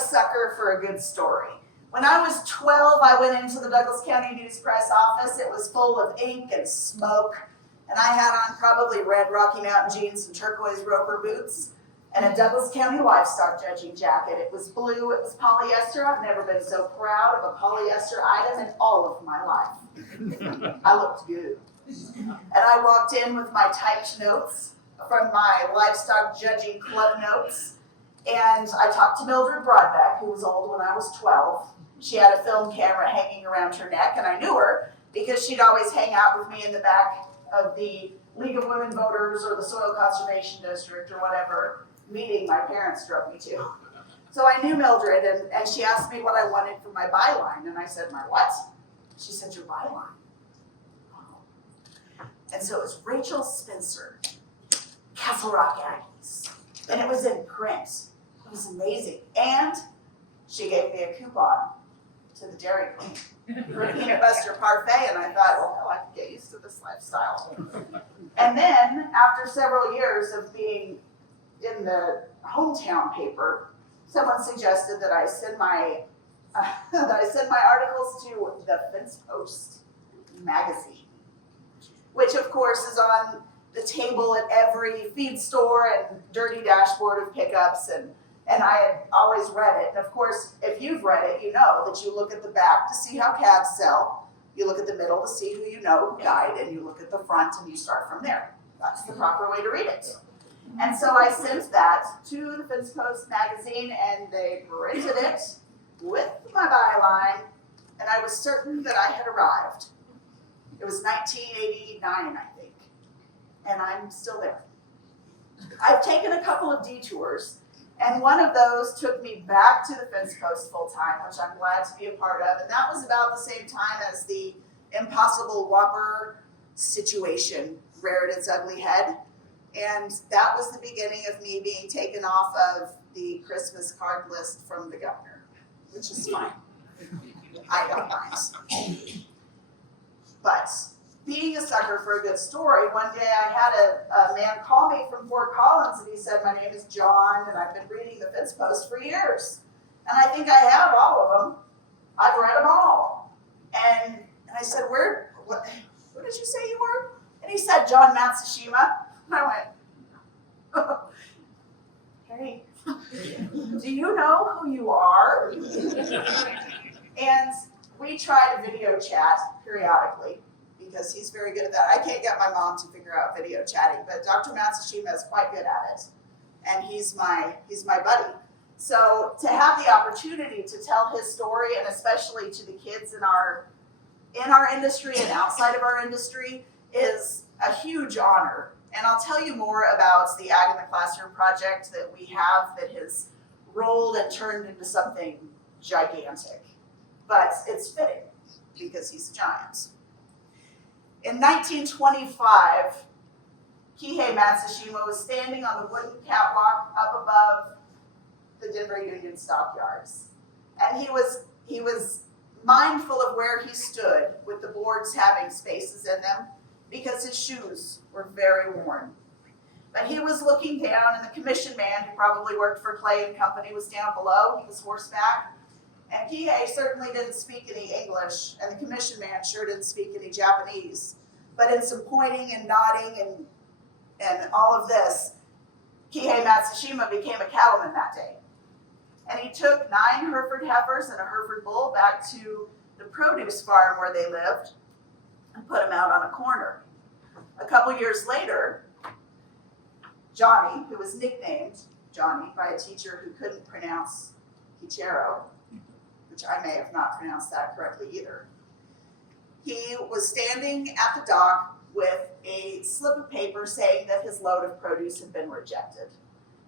sucker for a good story. When I was 12, I went into the Douglas County News Press office. It was full of ink and smoke, and I had on probably red Rocky Mountain jeans and turquoise Roper boots and a Douglas County Livestock judging jacket. It was blue, it was polyester. I've never been so proud of a polyester item in all of my life. I looked good. And I walked in with my typed notes from my Livestock Judging Club notes, and I talked to Mildred Broadbeck, who was old when I was 12. She had a film camera hanging around her neck, and I knew her because she'd always hang out with me in the back of the League of Women Voters or the Soil Conservation District or whatever meeting my parents drove me to. So I knew Mildred, and she asked me what I wanted for my byline, and I said, my what? She said, your byline. Oh. And so it was Rachel Spencer, Castle Rock Aggies, and it was in print. It was amazing. And she gave me a coupon to the Dairy Queen for a peanut butter parfait, and I thought, well, I can get used to this lifestyle. And then, after several years of being in the hometown paper, someone suggested that I send my articles to the Fence Post magazine, which of course is on the table at every feed store and dirty dashboard of pickups, and I had always read it. And of course, if you've read it, you know that you look at the back to see how calves sell, you look at the middle to see who you know who died, and you look at the front and you start from there. That's the proper way to read it. And so I sent that to the Fence Post magazine, and they printed it with my byline, and I was certain that I had arrived. It was 1989, I think, and I'm still there. I've taken a couple of detours, and one of those took me back to the Fence Post full time, which I'm glad to be a part of, and that was about the same time as the Impossible Whopper situation reared its ugly head. And that was the beginning of me being taken off of the Christmas card list from the governor, which is fine. I don't mind. But being a sucker for a good story, one day I had a man call me from Fort Collins, and he said, my name is John, and I've been reading the Fence Post for years. And I think I have all of them. I've read them all. And I said, where did you say you were? And he said, John Matsushima. And I went, hey, do you know who you are? And we try to video chat periodically because he's very good at that. I can't get my mom to figure out video chatting, but Dr. Matsushima is quite good at it. And he's my buddy. So to have the opportunity to tell his story, and especially to the kids in our industry and outside of our industry, is a huge honor. And I'll tell you more about the Ag in the Classroom project that we have that has rolled and turned into something gigantic. But it's fitting because he's a giant. In 1925, Kihei Matsushima was standing on the wooden catwalk up above the Denver Union stockyards. And he was mindful of where he stood with the boards having spaces in them, because his shoes were very worn. But he was looking down, and the commission man, who probably worked for Clay and Company, was down below. He was horseback. And Kihei certainly didn't speak any English, and the commission man sure didn't speak any Japanese. But in some pointing and nodding and all of this, Kihei Matsushima became a cattleman that day. And he took 9 Hereford heifers and a Hereford bull back to the produce farm where they lived, and put him out on a corner. A couple years later, Johnny, who was nicknamed Johnny by a teacher who couldn't pronounce Hichero, which I may have not pronounced that correctly either, he was standing at the dock with a slip of paper saying that his load of produce had been rejected.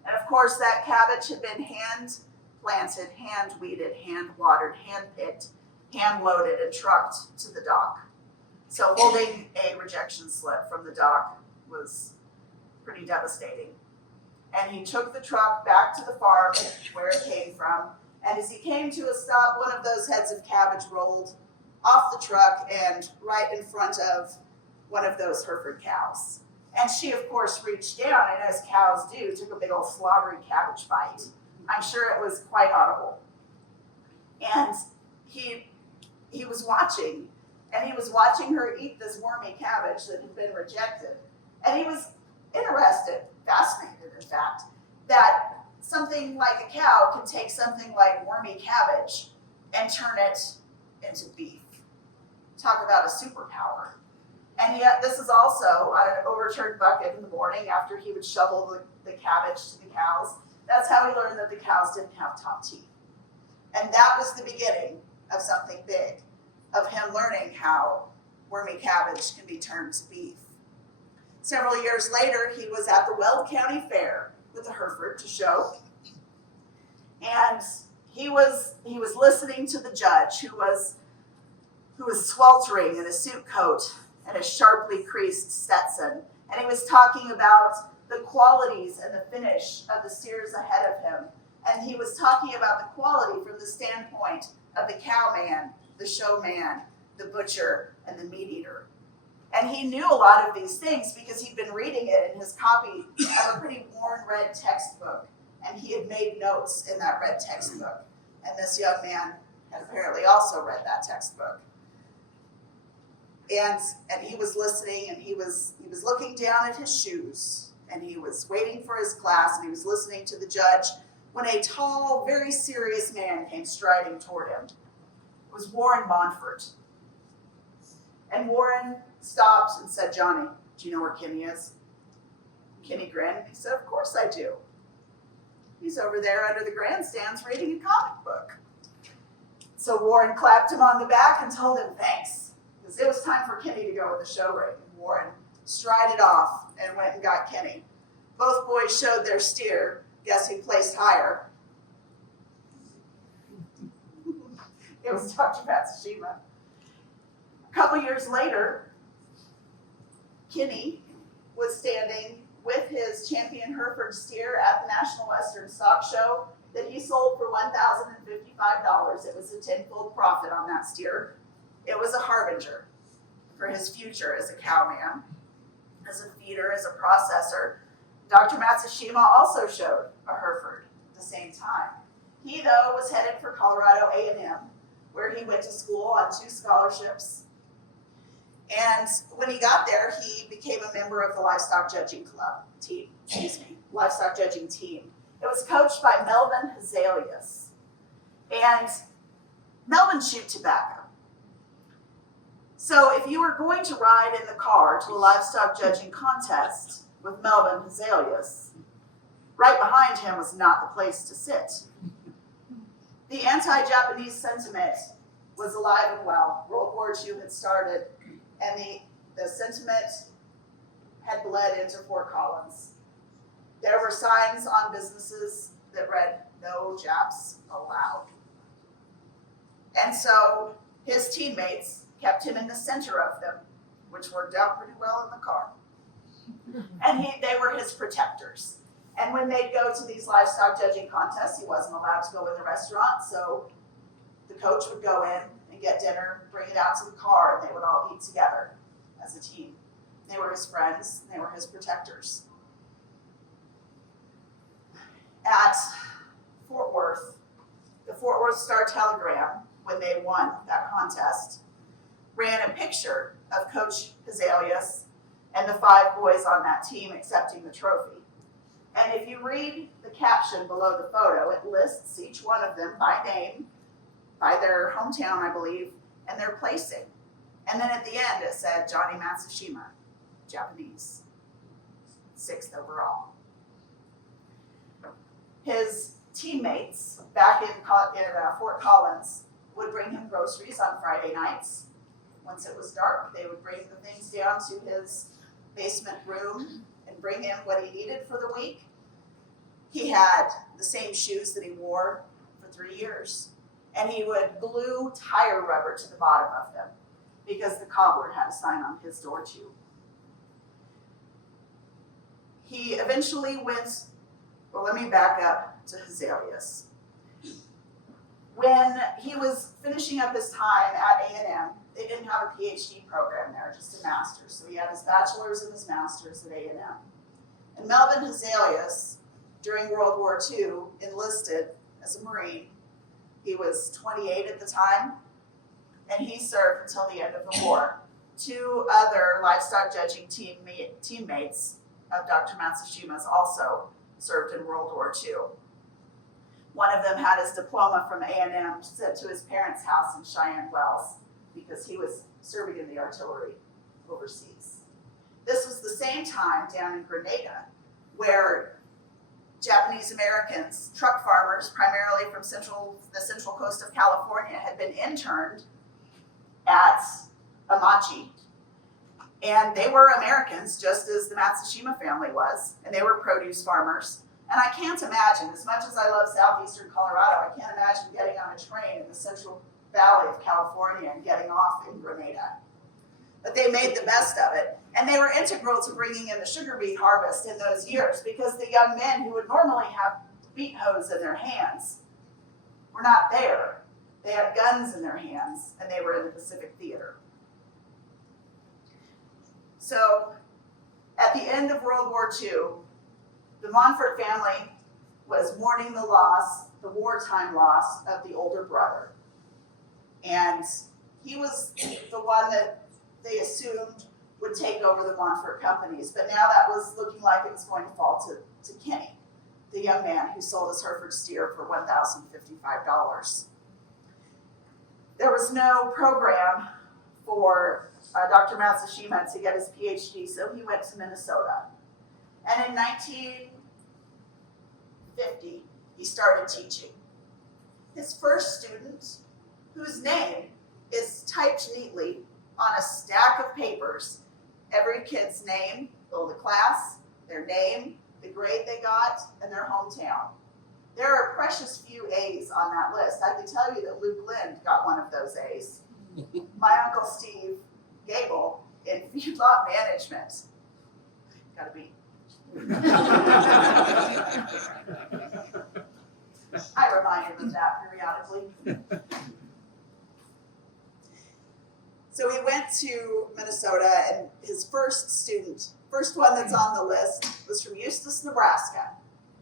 And of course, that cabbage had been hand planted, hand weeded, hand watered, hand picked, hand loaded, and trucked to the dock. So holding a rejection slip from the dock was pretty devastating. And he took the truck back to the farm where it came from. And as he came to a stop, one of those heads of cabbage rolled off the truck and right in front of one of those Hereford cows. And she, of course, reached down, and as cows do, took a big old slobbery cabbage bite. I'm sure it was quite audible. And he was watching, and he was watching her eat this wormy cabbage that had been rejected. And he was interested, fascinated, in fact, that something like a cow can take something like wormy cabbage and turn it into beef. Talk about a superpower. And yet this is also on an overturned bucket in the morning after he would shovel the cabbage to the cows. That's how he learned that the cows didn't have top teeth. And that was the beginning of something big, of him learning how wormy cabbage can be turned to beef. Several years later, he was at the Weld County Fair with a Hereford to show. And he was listening to the judge, who was sweltering in a suit coat and a sharply creased Stetson. And he was talking about the qualities and the finish of the steers ahead of him. And he was talking about the quality from the standpoint of the cowman, the showman, the butcher, and the meat eater. And he knew a lot of these things because he'd been reading it in his copy of a pretty worn red textbook. And he had made notes in that red textbook. And this young man had apparently also read that textbook. And he was listening, and he was looking down at his shoes, and he was waiting for his class, and he was listening to the judge, when a tall, very serious man came striding toward him. It was Warren Montfort. And Warren stopped and said, "Johnny, do you know where Kenny is?" Kenny grinned. He said, "Of course I do. He's over there under the grandstands reading a comic book." So Warren clapped him on the back and told him thanks, because it was time for Kenny to go with the show ring. And Warren strided off and went and got Kenny. Both boys showed their steer. Guess who placed higher? It was Dr. Matsushima. A couple years later, Kenny was standing with his champion Hereford steer at the National Western Stock Show that he sold for $1,055. It was a tenfold profit on that steer. It was a harbinger for his future as a cowman, as a feeder, as a processor. Dr. Matsushima also showed a Hereford at the same time. He, though, was headed for Colorado A&M, where he went to school on 2 scholarships. And when he got there, he became a member of the Livestock Judging Livestock Judging Team. It was coached by Melvin Hazalius. And Melvin chewed tobacco. So if you were going to ride in the car to a livestock judging contest with Melvin Hazalius, right behind him was not the place to sit. The anti-Japanese sentiment was alive and well. World War II had started, and the sentiment had bled into Fort Collins. There were signs on businesses that read, "No Japs allowed." And so his teammates kept him in the center of them, which worked out pretty well in the car. And they were his protectors. And when they'd go to these livestock judging contests, he wasn't allowed to go in the restaurant, so the coach would go in and get dinner, bring it out to the car, and they would all eat together as a team. They were his friends, they were his protectors. At Fort Worth, the Fort Worth Star-Telegram, when they won that contest, ran a picture of Coach Hazalius and the 5 boys on that team accepting the trophy. And if you read the caption below the photo, it lists each one of them by name, by their hometown, I believe, and their placing. And then at the end it said Johnny Matsushima, Japanese, 6th overall. His teammates back in Fort Collins would bring him groceries on Friday nights. Once it was dark, they would bring the things down to his basement room and bring him what he needed for the week. He had the same shoes that he wore for 3 years. And he would glue tire rubber to the bottom of them because the cobbler had a sign on his door too. He eventually went, well, let me back up to Hazalius. When he was finishing up his time at A&M, they didn't have a PhD program there, just a master's. So he had his bachelor's and his master's at A&M. And Melvin Hazalius, during World War II, enlisted as a Marine He was 28 at the time, and he served until the end of the war. Two other livestock judging teammates of Dr. Matsushima's also served in World War II. One of them had his diploma from A&M sent to his parents' house in Cheyenne Wells because he was serving in the artillery overseas. This was the same time down in Grenada where Japanese Americans, truck farmers, primarily from the central coast of California, had been interned at Amachi. And they were Americans, just as the Matsushima family was, and they were produce farmers. And I can't imagine, as much as I love southeastern Colorado, I can't imagine getting on a train in the Central Valley of California and getting off in Grenada. But they made the best of it. And they were integral to bringing in the sugar beet harvest in those years, because the young men who would normally have beet hoes in their hands were not there. They had guns in their hands, and they were in the Pacific Theater. So at the end of World War II, the Montfort family was mourning the loss, the wartime loss of the older brother. And he was the one that they assumed would take over the Montfort companies. But now that was looking like it was going to fall to Kenny, the young man who sold his Hereford steer for $1,055. There was no program for Dr. Matsushima to get his PhD, so he went to Minnesota. And in 1950, he started teaching. His first student, whose name is typed neatly on a stack of papers, every kid's name, the class, their name, the grade they got, and their hometown. There are precious few A's on that list. I can tell you that Luke Lind got one of those A's. My Uncle Steve Gabel in feedlot management. Gotta be. I remind him of that periodically. So he went to Minnesota, and his first one that's on the list, was from Eustis, Nebraska.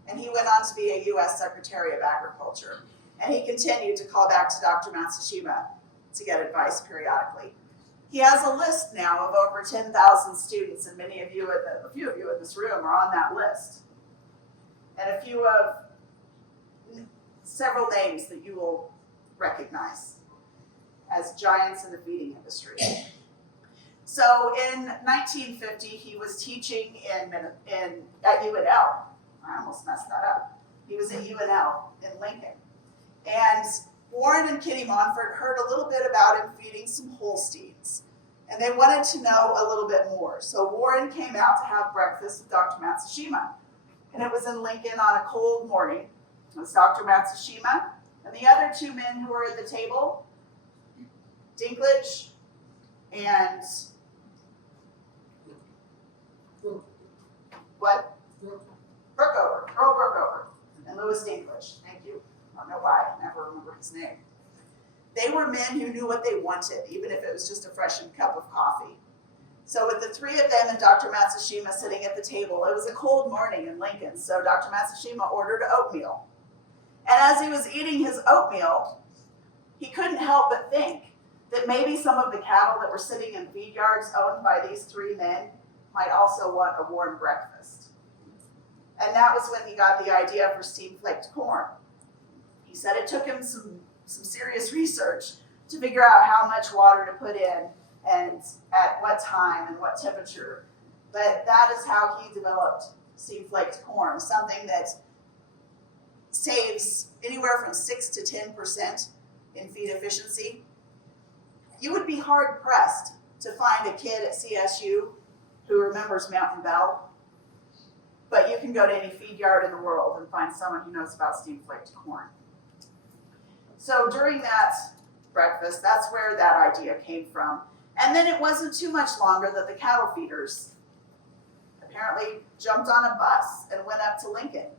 And he went on to be a U.S. Secretary of Agriculture. And he continued to call back to Dr. Matsushima to get advice periodically. He has a list now of over 10,000 students, and a few of you in this room are on that list. And several names that you will recognize as giants in the feeding industry. So in 1950, he was teaching at UNL. I almost messed that up. He was at UNL in Lincoln. And Warren and Kitty Montfort heard a little bit about him feeding some Holsteins, and they wanted to know a little bit more. So Warren came out to have breakfast with Dr. Matsushima, and it was in Lincoln on a cold morning. It was Dr. Matsushima and the other two men who were at the table, Dinklage and what? Earl Brookover, and Louis Dinklage. Thank you. I don't know why I never remember his name. They were men who knew what they wanted, even if it was just a freshened cup of coffee. So with the three of them and Dr. Matsushima sitting at the table, it was a cold morning in Lincoln, so Dr. Matsushima ordered oatmeal. And as he was eating his oatmeal, he couldn't help but think that maybe some of the cattle that were sitting in feed yards owned by these three men might also want a warm breakfast. And that was when he got the idea for steam-flaked corn. He said it took him some serious research to figure out how much water to put in and at what time and what temperature. But that is how he developed steam-flaked corn, something that saves anywhere from 6 to 10% in feed efficiency. You would be hard-pressed to find a kid at CSU who remembers Mountain Bell, but you can go to any feed yard in the world and find someone who knows about steam-flaked corn. So during that breakfast, that's where that idea came from. And then it wasn't too much longer that the cattle feeders apparently jumped on a bus and went up to Lincoln.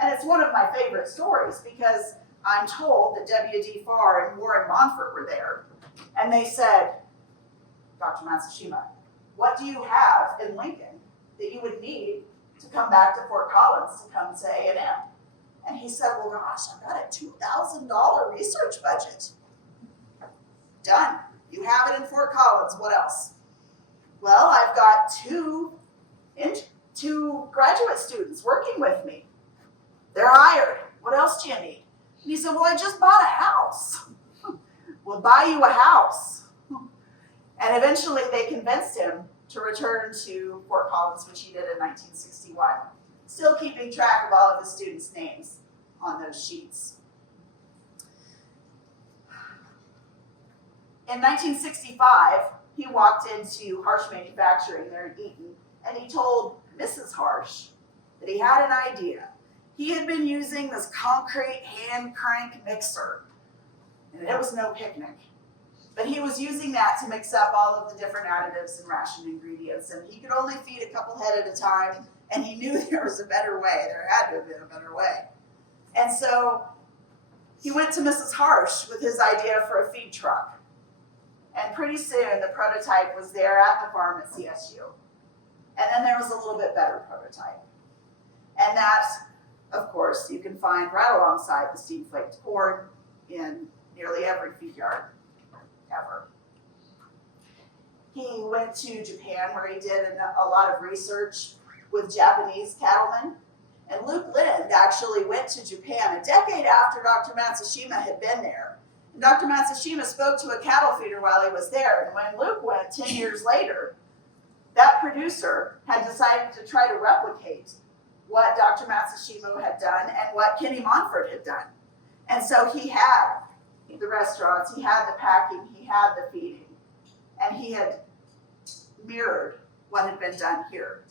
And it's one of my favorite stories because I'm told that W.D. Farr and Warren Montfort were there, and they said, Dr. Matsushima, what do you have in Lincoln that you would need to come back to Fort Collins to come to A&M? And he said, well, gosh, I've got a $2,000 research budget. Done. You have it in Fort Collins. What else? Well, I've got two graduate students working with me. They're hired. What else do you need? And he said, well, I just bought a house. We'll buy you a house. And eventually they convinced him to return to Fort Collins, which he did in 1961, still keeping track of all of his students' names on those sheets. In 1965, he walked into Harsh Manufacturing there in Eaton, and he told Mrs. Harsh that he had an idea. He had been using this concrete hand crank mixer, and it was no picnic. But he was using that to mix up all of the different additives and ration ingredients, and he could only feed a couple head at a time, and he knew there was a better way. There had to have been a better way. And so he went to Mrs. Harsh with his idea for a feed truck. And pretty soon the prototype was there at the farm at CSU. And then there was a little bit better prototype. And that, of course, you can find right alongside the steam flaked corn in nearly every feed yard ever. He went to Japan where he did a lot of research with Japanese cattlemen. And Luke Lind actually went to Japan a decade after Dr. Matsushima had been there. And Dr. Matsushima spoke to a cattle feeder while he was there. And when Luke went 10 years later, that producer had decided to try to replicate what Dr. Matsushima had done and what Kenny Monfort had done. And so he had the restaurants, he had the packing, he had the feeding, and he had mirrored what had been done here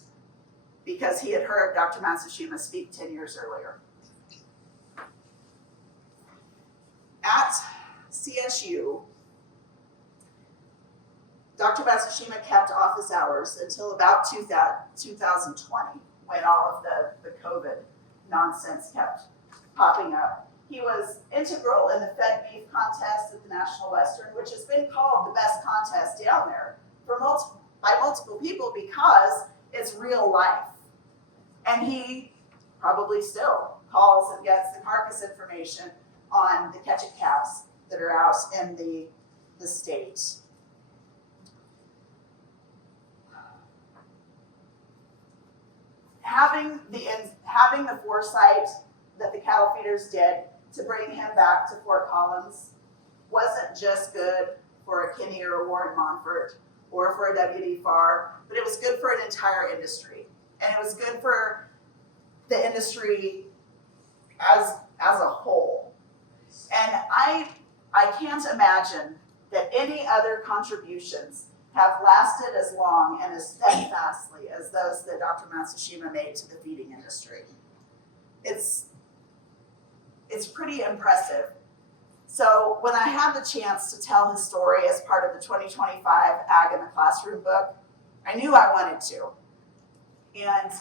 because he had heard Dr. Matsushima speak 10 years earlier. At CSU, Dr. Matsushima kept office hours until about 2020, when all of the COVID nonsense kept popping up. He was integral in the fed beef contest at the National Western, which has been called the best contest down there by multiple people because it's real life. And he probably still calls and gets the carcass information on the catch-it calves that are out in the state. Having the foresight that the cattle feeders did to bring him back to Fort Collins wasn't just good for a Kinney or a Warren Monfort or for a W.D. Farr, but it was good for an entire industry. And it was good for the industry as a whole. And I can't imagine that any other contributions have lasted as long and as steadfastly as those that Dr. Matsushima made to the feeding industry. It's pretty impressive. So when I had the chance to tell his story as part of the 2025 Ag in the Classroom book, I knew I wanted to. And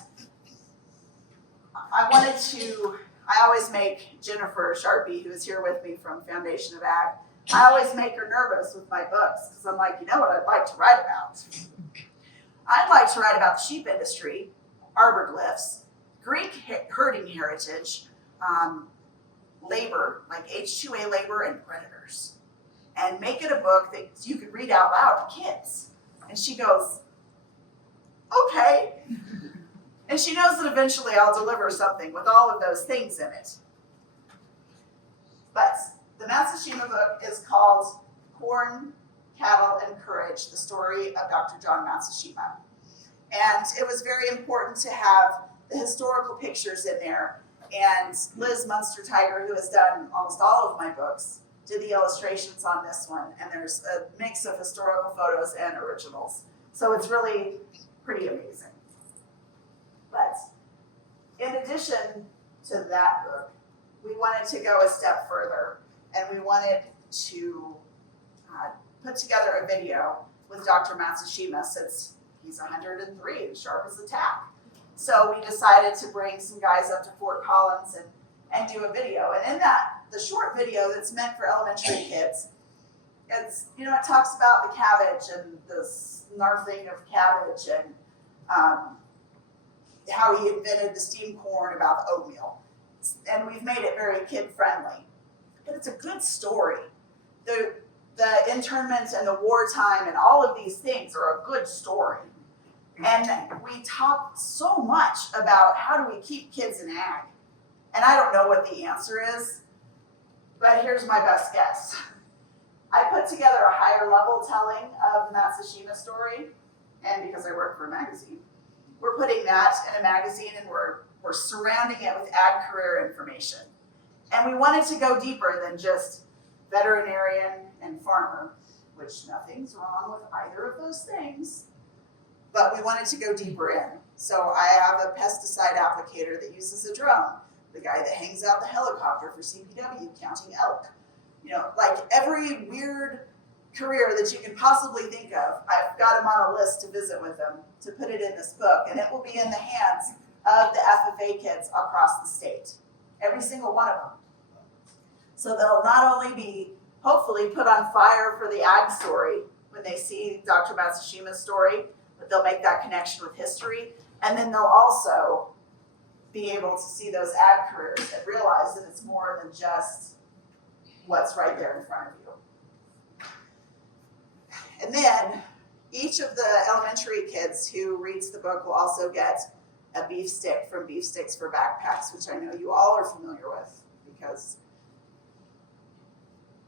I always make Jennifer Sharpie, who is here with me from Foundation of Ag, I always make her nervous with my books because I'm like, you know what I'd like to write about? I'd like to write about the sheep industry, arbor glyphs, Greek herding heritage, labor, like H2A labor and predators, and make it a book that you could read out loud to kids. And she goes, okay. And she knows that eventually I'll deliver something with all of those things in it. But the Matsushima book is called Corn, Cattle, and Courage, the story of Dr. John Matsushima. And it was very important to have the historical pictures in there. And Liz Munster-Tiger, who has done almost all of my books, did the illustrations on this one. And there's a mix of historical photos and originals. So it's really pretty amazing. But in addition to that book, we wanted to go a step further, and we wanted to put together a video with Dr. Matsushima since he's 103 and sharp as a tack. So we decided to bring some guys up to Fort Collins and do a video. And in that, the short video that's meant for elementary kids, it talks about the cabbage and the snarfing of cabbage and how he invented the steamed corn, about the oatmeal. and we've made it very kid-friendly. But it's a good story. The internment and the wartime and all of these things are a good story. And we talk so much about how do we keep kids in ag. And I don't know what the answer is, but here's my best guess. I put together a higher level telling of the Matsushima story, and because I work for a magazine, we're putting that in a magazine and we're surrounding it with ag career information. And we wanted to go deeper than just veterinarian and farmer, which nothing's wrong with either of those things, but we wanted to go deeper in. So I have a pesticide applicator that uses a drone, the guy that hangs out the helicopter for CPW counting elk. You know, like every weird career that you can possibly think of, I've got him on a list to visit with him, to put it in this book, and it will be in the hands of the FFA kids across the state, every single one of them. So they'll not only be hopefully put on fire for the ag story when they see Dr. Matsushima's story, but they'll make that connection with history, and then they'll also be able to see those ag careers and realize that it's more than just what's right there in front of you. And then each of the elementary kids who reads the book will also get a beef stick from Beef Sticks for Backpacks, which I know you all are familiar with because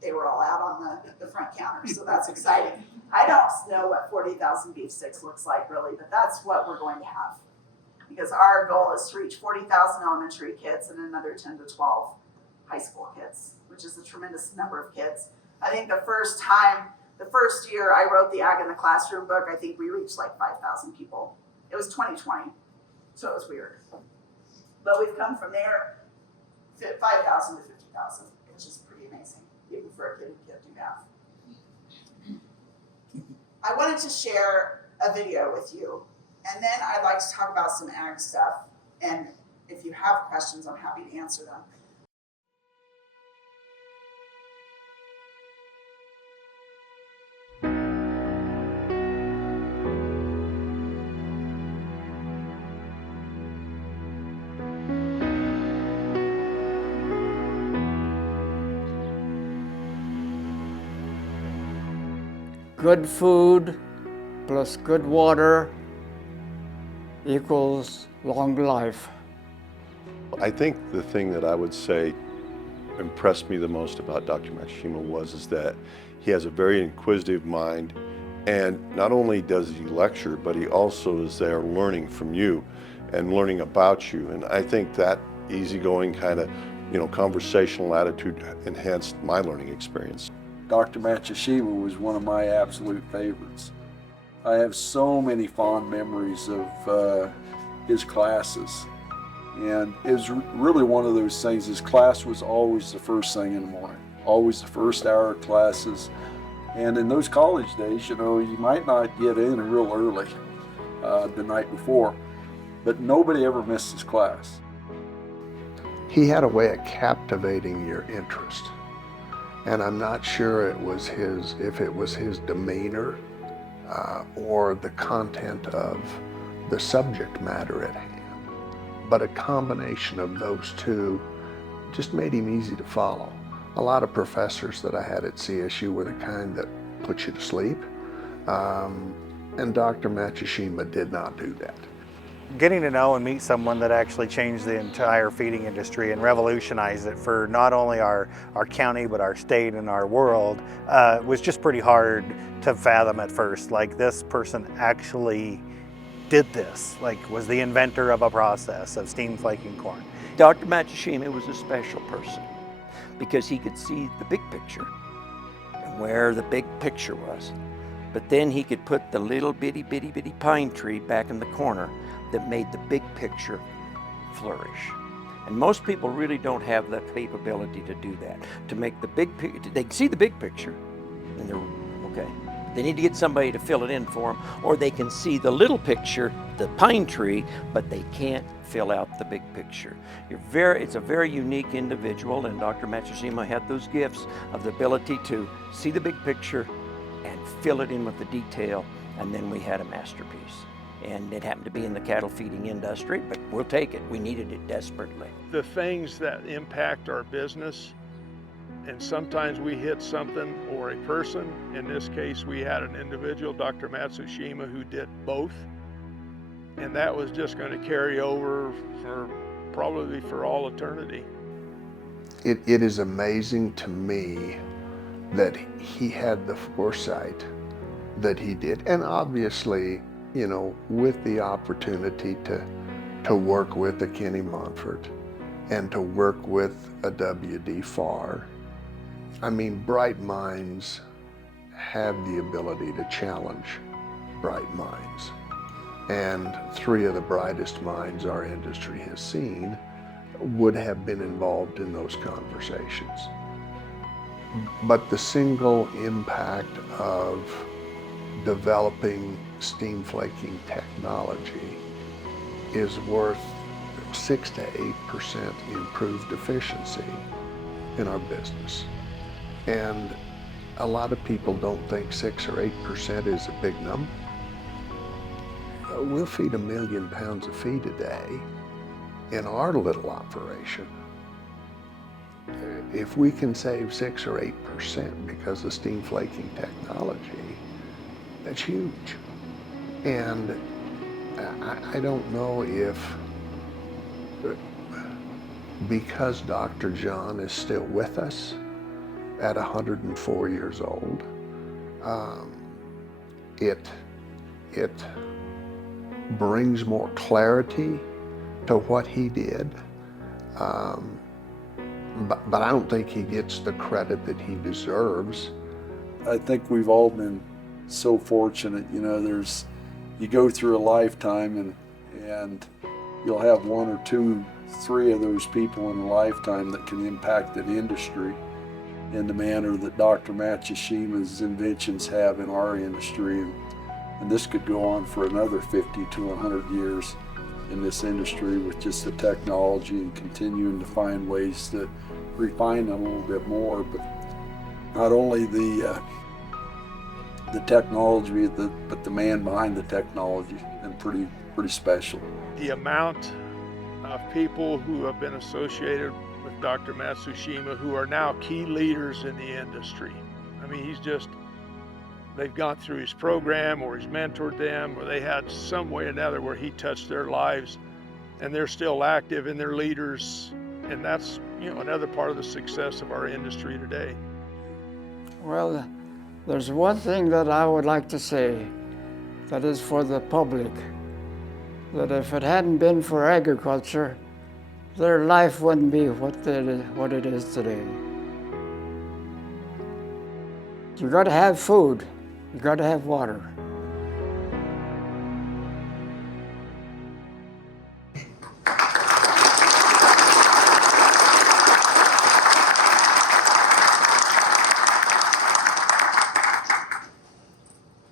they were all out on the front counter, so that's exciting. I don't know what 40,000 beef sticks looks like really, but that's what we're going to have. Because our goal is to reach 40,000 elementary kids and another 10 to 12 high school kids, which is a tremendous number of kids. I think the first year I wrote the Ag in the Classroom book, I think we reached like 5,000 people. It was 2020, so it was weird. But we've come from there, 5,000 to 50,000, which is pretty amazing, even for a kid who can't do math. I wanted to share a video with you, and then I'd like to talk about some ag stuff. And if you have questions, I'm happy to answer them. Good food plus good water equals long life. I think the thing that I would say impressed me the most about Dr. Matsushima is that he has a very inquisitive mind, and not only does he lecture, but he also is there learning from you and learning about you. And I think that easygoing kind of, conversational attitude enhanced my learning experience. Dr. Matsushima was one of my absolute favorites. I have so many fond memories of his classes. And it was really one of those things. His class was always the first thing in the morning, always the first hour of classes. And in those college days, you might not get in real early the night before, but nobody ever missed his class. He had a way of captivating your interest. And I'm not sure if it was his demeanor or the content of the subject matter at hand. But a combination of those two just made him easy to follow. A lot of professors that I had at CSU were the kind that put you to sleep. And Dr. Matsushima did not do that. Getting to know and meet someone that actually changed the entire feeding industry and revolutionized it for not only our county, but our state and our world was just pretty hard to fathom at first. Like, this person actually did this, was the inventor of a process of steam flaking corn. Dr. Matsushima was a special person because he could see the big picture and where the big picture was. But then he could put the little bitty pine tree back in the corner that made the big picture flourish. And most people really don't have the capability to do that, to make the big picture. They can see the big picture and they're okay. They need to get somebody to fill it in for them, or they can see the little picture, the pine tree, but they can't fill out the big picture. It's a very unique individual, and Dr. Matsushima had those gifts of the ability to see the big picture and fill it in with the detail, and then we had a masterpiece. And it happened to be in the cattle feeding industry, but we'll take it. We needed it desperately. The things that impact our business, and sometimes we hit something or a person. In this case, we had an individual, Dr. Matsushima, who did both. And that was just going to carry over for probably for all eternity. It is amazing to me that he had the foresight that he did. And obviously, you know, with the opportunity to work with a Kenny Montfort and to work with a W.D. Farr, I mean, bright minds have the ability to challenge bright minds. And three of the brightest minds our industry has seen would have been involved in those conversations. But the single impact of developing steam flaking technology is worth 6 to 8% improved efficiency in our business. And a lot of people don't think 6 or 8% is a big number. We'll feed 1 million pounds of feed a day in our little operation. If we can save 6 or 8% because of steam flaking technology, that's huge. And I don't know if, because Dr. John is still with us at 104 years old, it brings more clarity to what he did. But I don't think he gets the credit that he deserves. I think we've all been so fortunate, you know, you go through a lifetime and you'll have 1 or 2, 3 of those people in a lifetime that can impact an industry in the manner that Dr. Matsushima's inventions have in our industry. And this could go on for another 50 to 100 years in this industry with just the technology and continuing to find ways to refine it a little bit more. But not only the technology, but the man behind the technology, and pretty special. The amount of people who have been associated with Dr. Matsushima who are now key leaders in the industry. I mean, they've gone through his program, or he's mentored them, or they had some way or another where he touched their lives, and they're still active and they're leaders. And that's, you know, another part of the success of our industry today. Well, there's one thing that I would like to say that is for the public, that if it hadn't been for agriculture, their life wouldn't be what it is today. You got to have food, you got to have water.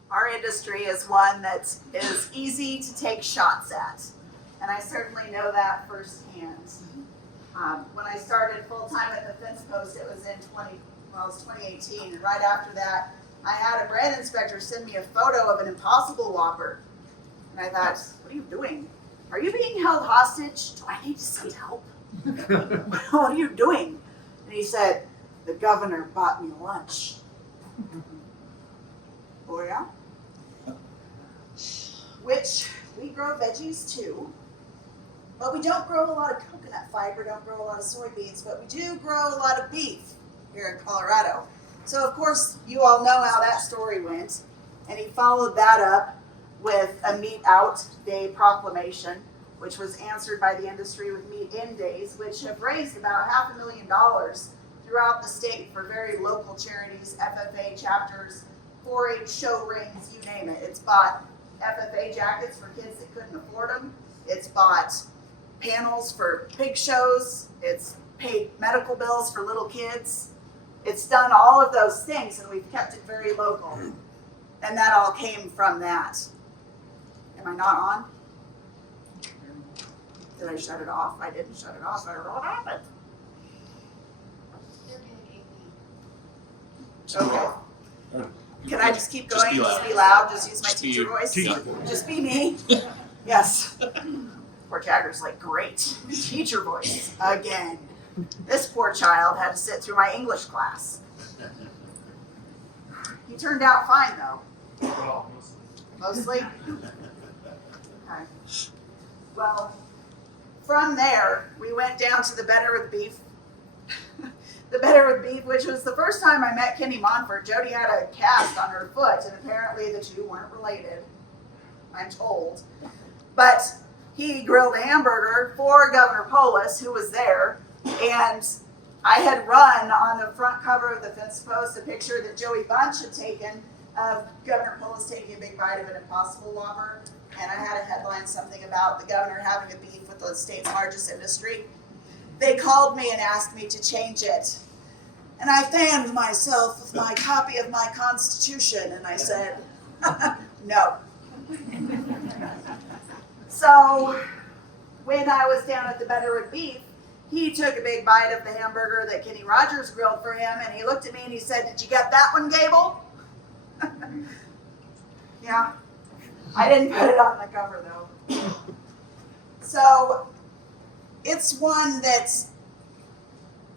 Our industry is one that is easy to take shots at, and I certainly know that firsthand. When I started full-time at the fence post, it was in 2018, and right after that, I had a brand inspector send me a photo of an Impossible Whopper, and I thought, what are you doing? Are you being held hostage? Do I need to seek help? What are you doing? And he said, the governor bought me lunch. Oh yeah? Which, we grow veggies too, but we don't grow a lot of coconut fiber, don't grow a lot of soybeans, but we do grow a lot of beef here in Colorado. So of course, you all know how that story went, and he followed that up with a meat out day proclamation, which was answered by the industry with meat in days, which have raised about $500,000 throughout the state for very local charities, FFA chapters, 4-H show rings, you name it. It's bought FFA jackets for kids that couldn't afford them. It's bought panels for pig shows. It's paid medical bills for little kids. It's done all of those things, and we've kept it very local. And that all came from that. Am I not on? Did I shut it off? I didn't shut it off. I don't know what happened. Okay. Can I just keep Just going? be Just loud. be loud? Just use my Just teacher be voice? teacher. Just be me? Yes. Poor Jagger's like, great. Teacher voice. Again. This poor child had to sit through my English class. He turned out fine, though. Mostly? Okay. Well, from there, we went down to the Better with Beef. The Better with Beef, which was the first time I met Kenny Monfort. Jody had a cast on her foot, and apparently the two weren't related, I'm told. But he grilled a hamburger for Governor Polis, who was there, and I had run on the front cover of the Fence Post a picture that Joey Bunch had taken of Governor Polis taking a big bite of an Impossible Whopper, and I had a headline, something about the governor having a beef with the state's largest industry. They called me and asked me to change it. And I fanned myself with my copy of my Constitution, and I said, no. So when I was down at the Better with Beef, he took a big bite of the hamburger that Kenny Rogers grilled for him, and he looked at me and he said, did you get that one, Gabel? Yeah. I didn't put it on the cover, though. So it's one that's,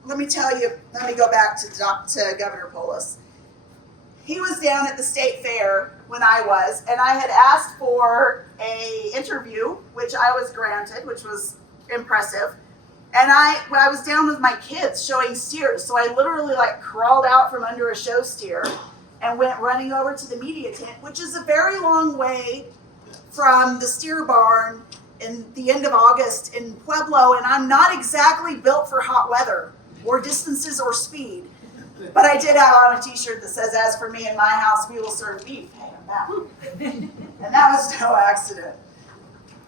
let me go back to Governor Polis. He was down at the state fair when I was, and I had asked for an interview, which I was granted, which was impressive. And I was down with my kids showing steers, so I literally crawled out from under a show steer and went running over to the media tent, which is a very long way from the steer barn in the end of August in Pueblo, and I'm not exactly built for hot weather or distances or speed. But I did have on a t-shirt that says, as for me and my house, we will serve beef. Hey, I'm back. And that was no accident.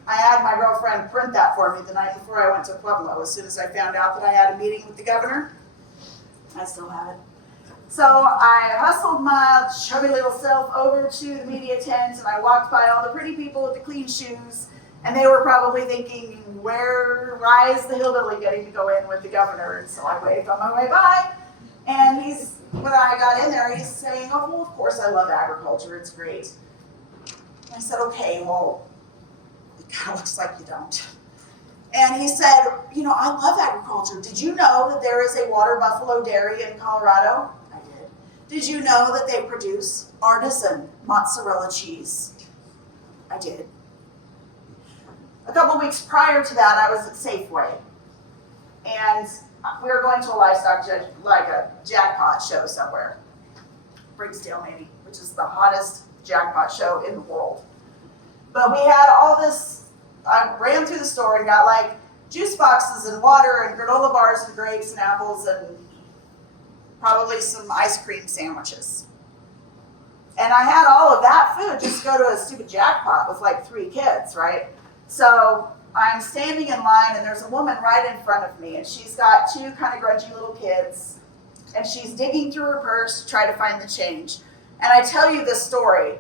I had my girlfriend print that for me the night before I went to Pueblo, as soon as I found out that I had a meeting with the governor. I still have it. So I hustled my chubby little self over to the media tent, and I walked by all the pretty people with the clean shoes, and they were probably thinking, why is the hillbilly getting to go in with the governor? And so I waved on my way by, and when I got in there, he's saying, oh, well, of course I love agriculture, it's great. And I said, okay, well, it kind of looks like you don't. And he said, I love agriculture. Did you know that there is a water buffalo dairy in Colorado? I did. Did you know that they produce artisan mozzarella cheese? I did. A couple weeks prior to that, I was at Safeway. And we were going to a livestock, a jackpot show somewhere. Briggsdale, maybe, which is the hottest jackpot show in the world. But we had all this, I ran through the store and got juice boxes and water and granola bars and grapes and apples and probably some ice cream sandwiches. And I had all of that food just to go to a stupid jackpot with 3 kids, right? So I'm standing in line and there's a woman right in front of me and she's got 2 kind of grungy little kids and she's digging through her purse to try to find the change. And I tell you this story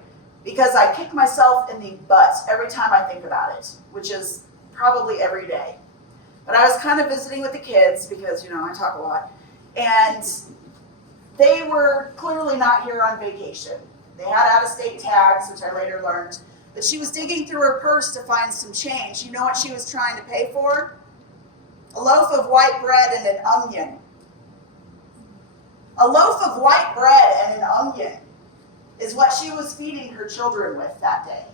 because I kick myself in the butt every time I think about it, which is probably every day. But I was kind of visiting with the kids because, I talk a lot. And they were clearly not here on vacation. They had out-of-state tags, which I later learned. But she was digging through her purse to find some change. You know what she was trying to pay for? A loaf of white bread and an onion. A loaf of white bread and an onion is what she was feeding her children with that day.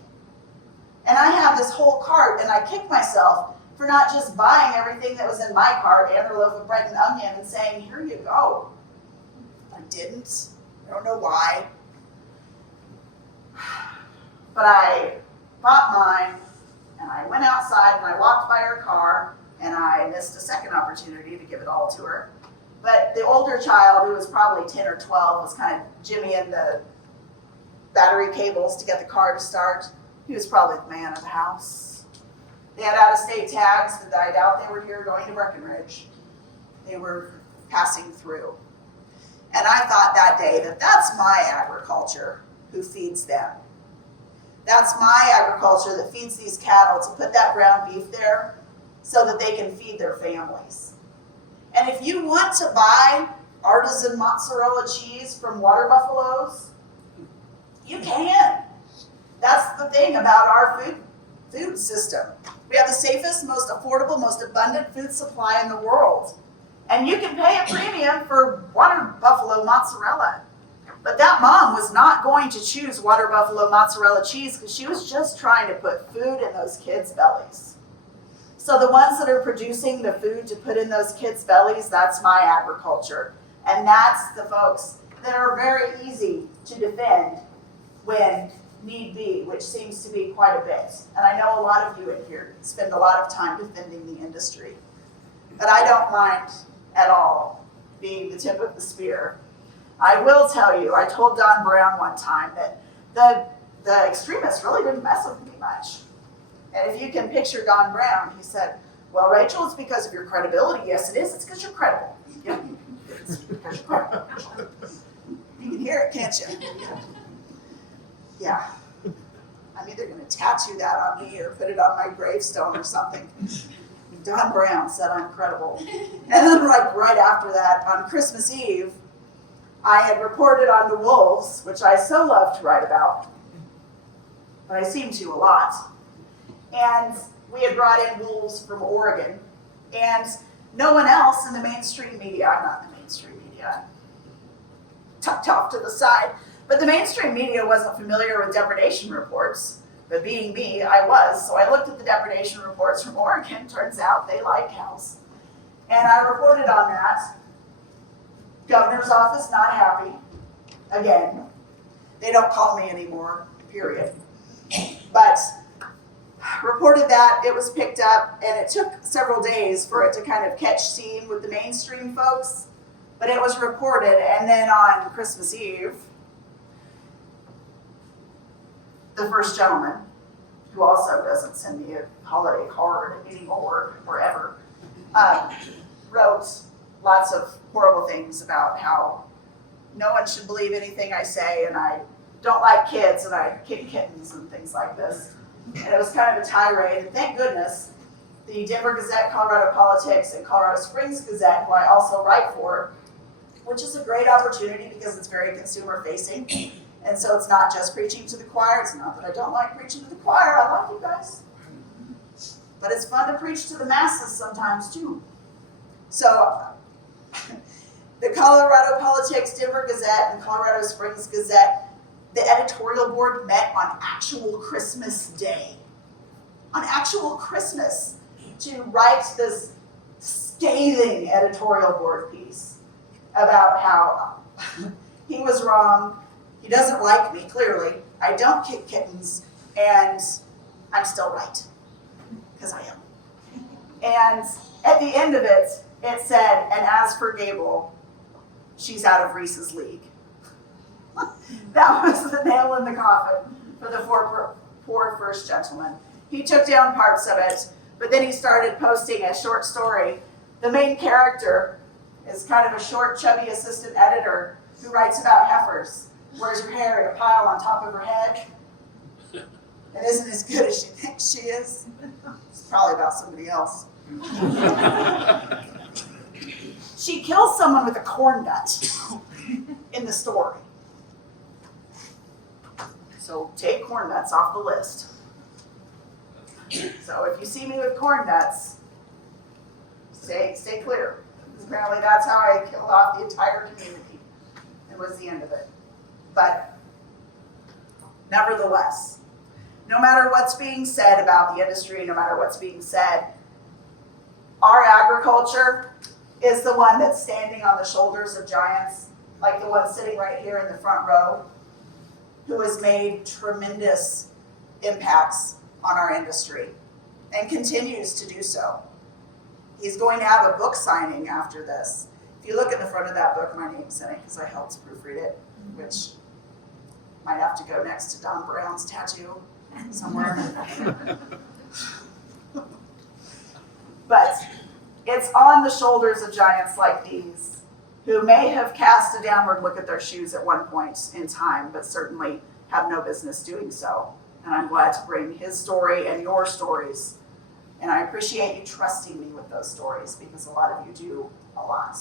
And I have this whole cart, and I kick myself for not just buying everything that was in my cart and her loaf of bread and onion and saying, here you go. I didn't. I don't know why. But I bought mine, and I went outside, and I walked by her car, and I missed a second opportunity to give it all to her. But the older child, who was probably 10 or 12, was kind of jimmying the battery cables to get the car to start. He was probably the man of the house. They had out-of-state tags, but I doubt they were here going to Breckenridge. They were passing through. And I thought that day that that's my agriculture who feeds them. That's my agriculture that feeds these cattle to put that ground beef there so that they can feed their families. And if you want to buy artisan mozzarella cheese from water buffaloes, You can. That's the thing about our food system. We have the safest, most affordable, most abundant food supply in the world. And you can pay a premium for water buffalo mozzarella. But that mom was not going to choose water buffalo mozzarella cheese because she was just trying to put food in those kids' bellies. So the ones that are producing the food to put in those kids' bellies, that's my agriculture. And that's the folks that are very easy to defend when need be, which seems to be quite a bit. And I know a lot of you in here spend a lot of time defending the industry. But I don't mind at all being the tip of the spear. I will tell you, I told Don Brown one time that the extremists really didn't mess with me much. And if you can picture Don Brown, he said, well, Rachel, it's because of your credibility. Yes, it is. It's because you're credible. Yeah, it's because you're credible. You can hear it, can't you? Yeah. I'm either going to tattoo that on me or put it on my gravestone or something. Don Brown said I'm credible. And then right after that, on Christmas Eve, I had reported on the wolves, which I so love to write about, but I seem to a lot. And we had brought in wolves from Oregon, and no one else in the mainstream media, I'm not in the mainstream media, tucked off to the side, but the mainstream media wasn't familiar with depredation reports, but being me, I was. So I looked at the depredation reports from Oregon. Turns out they like cows. And I reported on that. Governor's office, not happy. Again, they don't call me anymore, period. But reported that, it was picked up, and it took several days for it to kind of catch steam with the mainstream folks. But it was reported, and then on Christmas Eve, the first gentleman, who also doesn't send me a holiday card anymore or ever, wrote lots of horrible things about how no one should believe anything I say, and I don't like kids, and I kick kittens and things like this. And it was kind of a tirade, and thank goodness the Denver Gazette, Colorado Politics, and Colorado Springs Gazette, who I also write for, which is a great opportunity because it's very consumer facing. And so it's not just preaching to the choir. It's not that I don't like preaching to the choir. I like you guys. But it's fun to preach to the masses sometimes too. So the Colorado Politics, Denver Gazette, and Colorado Springs Gazette, the editorial board met on actual Christmas Day. On actual Christmas to write this scathing editorial board piece about how he was wrong. He doesn't like me, clearly. I don't kick kittens, and I'm still right, because I am. And at the end of it, it said, and as for Gabel, she's out of Reese's league. That was the nail in the coffin for the poor first gentleman. He took down parts of it, but then he started posting a short story. The main character is kind of a short, chubby assistant editor who writes about heifers. Wears her hair in a pile on top of her head and isn't as good as she thinks she is. It's probably about somebody else. She kills someone with a corn nut in the story. So take corn nuts off the list. So if you see me with corn nuts, stay clear. Apparently that's how I killed off the entire community. It was the end of it. But nevertheless, no matter what's being said about the industry, no matter what's being said, our agriculture is the one that's standing on the shoulders of giants, like the one sitting right here in the front row, who has made tremendous impacts on our industry and continues to do so. He's going to have a book signing after this. If you look at the front of that book, my name's in it because I helped proofread it, which might have to go next to Don Brown's tattoo somewhere. But it's on the shoulders of giants like these, who may have cast a downward look at their shoes at one point in time, but certainly have no business doing so. And I'm glad to bring his story and your stories. And I appreciate you trusting me with those stories, because a lot of you do a lot.